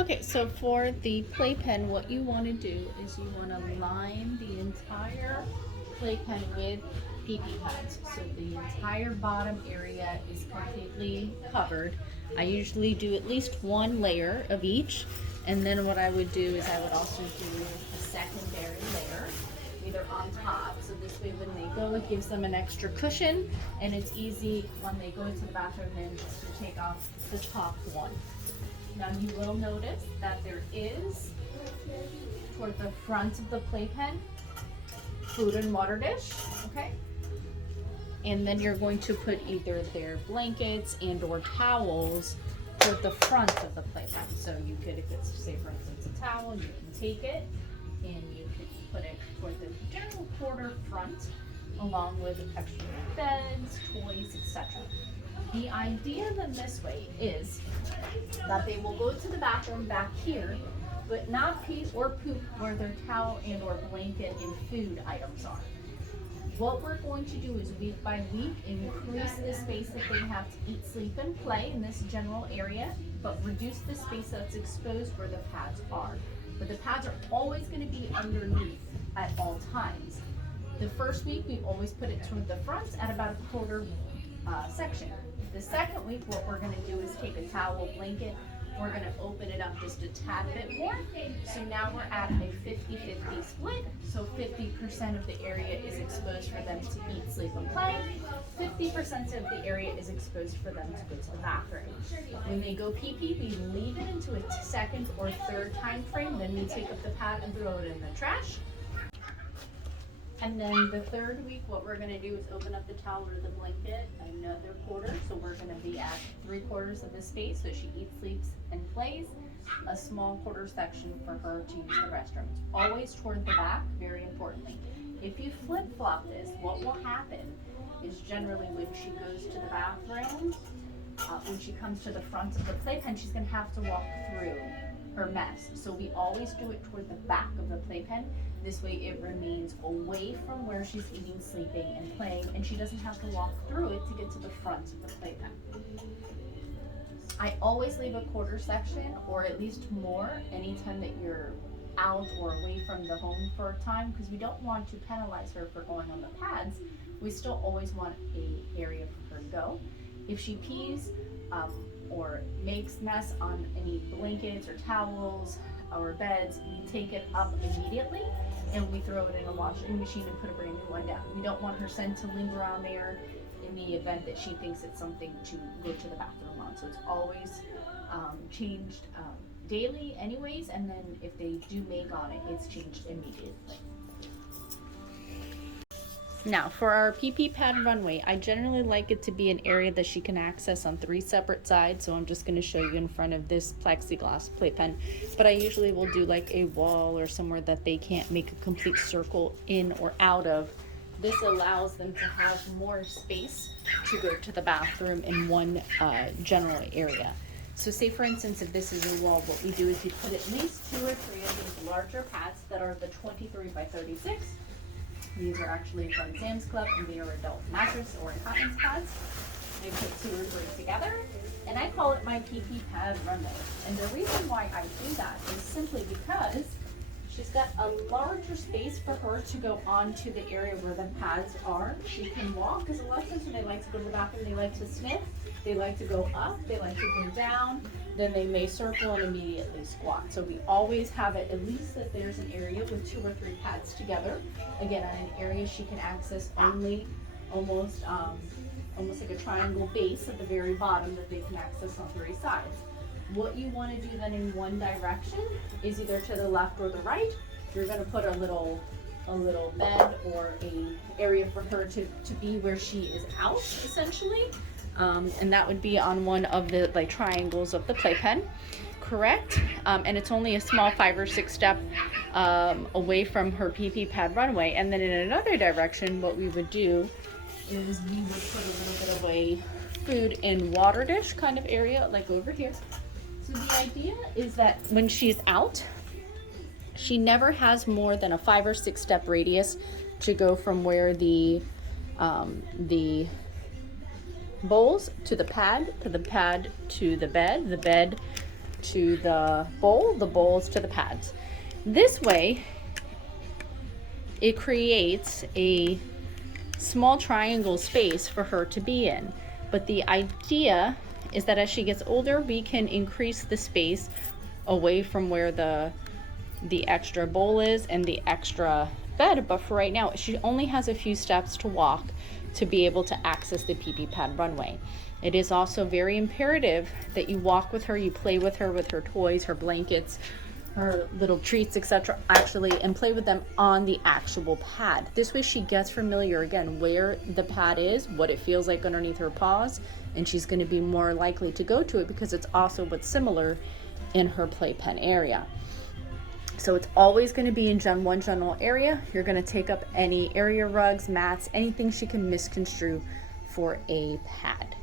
Okay, so for the playpen, what you want to do is you want to line the entire playpen with PP pads. So the entire bottom area is completely covered. I usually do at least one layer of each, and then what I would do is I would also do a secondary layer either on top, so this way when they go it gives them an extra cushion, and it's easy when they go into the bathroom then just to take off the top one. Now you will notice that there is, toward the front of the playpen, food and water dish, okay? And then you're going to put either their blankets and or towels toward the front of the playpen. So you could, if it's, say for instance, a towel, you can take it and you can put it toward the general quarter front, along with extra beds, toys, etc. The idea then this way is that they will go to the bathroom back here, but not pee or poop where their towel and or blanket and food items are. What we're going to do is week by week increase the space that they have to eat, sleep, and play in this general area, but reduce the space that's exposed where the pads are. But the pads are always going to be underneath at all times. The first week we always put it toward the front at about a quarter section. The second week, what we're going to do is take a towel blanket. We're going to open it up just a tad bit more. So now we're at a 50-50 split. So 50% of the area is exposed for them to eat, sleep, and play. 50% of the area is exposed for them to go to the bathroom. When they go pee-pee, we leave it into a second or third time frame. Then we take up the pad and throw it in the trash. And then the third week, what we're gonna do is open up the towel or the blanket another quarter. So we're gonna be at 3/4 of the space. So she eats, sleeps, and plays. A small quarter section for her to use the restrooms. Always toward the back, very importantly. If you flip-flop this, what will happen is generally when she goes to the bathroom, when she comes to the front of the playpen, she's gonna have to walk through her mess. So we always do it toward the back of the playpen. This way it remains away from where she's eating, sleeping, and playing, and she doesn't have to walk through it to get to the front of the playpen. I always leave a quarter section, or at least more, anytime that you're out or away from the home for a time, because we don't want to penalize her for going on the pads. We still always want a area for her to go. If she pees or makes mess on any blankets or towels or beds, we take it up immediately and we throw it in a washing machine and put a brand new one down. We don't want her scent to linger on there in the event that she thinks it's something to go to the bathroom on. So it's always changed daily anyways, and then if they do make on it, it's changed immediately. Now, for our PP pad runway, I generally like it to be an area that she can access on 3 separate sides. So I'm just going to show you in front of this plexiglass playpen. But I usually will do like a wall or somewhere that they can't make a complete circle in or out of. This allows them to have more space to go to the bathroom in one general area. So say for instance, if this is a wall, what we do is we put at least 2 or 3 of these larger pads that are the 23 by 36. These are actually from Sam's Club, and they are adult mattress or incontinence pads. They put 2 or 3 together, and I call it my PP pad runway. And the reason why I do that is simply because she's got a larger space for her to go onto the area where the pads are. She can walk, because a lot of times when they like to go to the bathroom, they like to sniff, they like to go up, they like to go down, then they may circle and immediately squat. So we always have it at least that there's an area with 2 or 3 pads together. Again, on an area she can access only almost like a triangle base at the very bottom that they can access on 3 sides. What you want to do then in one direction is either to the left or the right. You're going to put a little bed or a area for her to be where she is out, essentially. And that would be on one of the like triangles of the playpen, correct? And it's only a small 5 or 6 step away from her PP pad runway. And then in another direction, what we would do is we would put a little bit of a food and water dish kind of area, like over here. So the idea is that when she's out, she never has more than a 5 or 6 step radius to go from where the bowls to the pad to the bed, the bed to the bowls to the pads. This way, it creates a small triangle space for her to be in. But the idea is that as she gets older, we can increase the space away from where the extra bowl is and the extra bed. But for right now, she only has a few steps to walk to be able to access the pee-pee pad runway. It is also very imperative that you walk with her, you play with her toys, her blankets, her little treats, etc., actually, and play with them on the actual pad. This way she gets familiar again where the pad is, what it feels like underneath her paws, and she's going to be more likely to go to it because it's also what's similar in her playpen area. So it's always going to be in one general area. You're going to take up any area rugs, mats, anything she can misconstrue for a pad.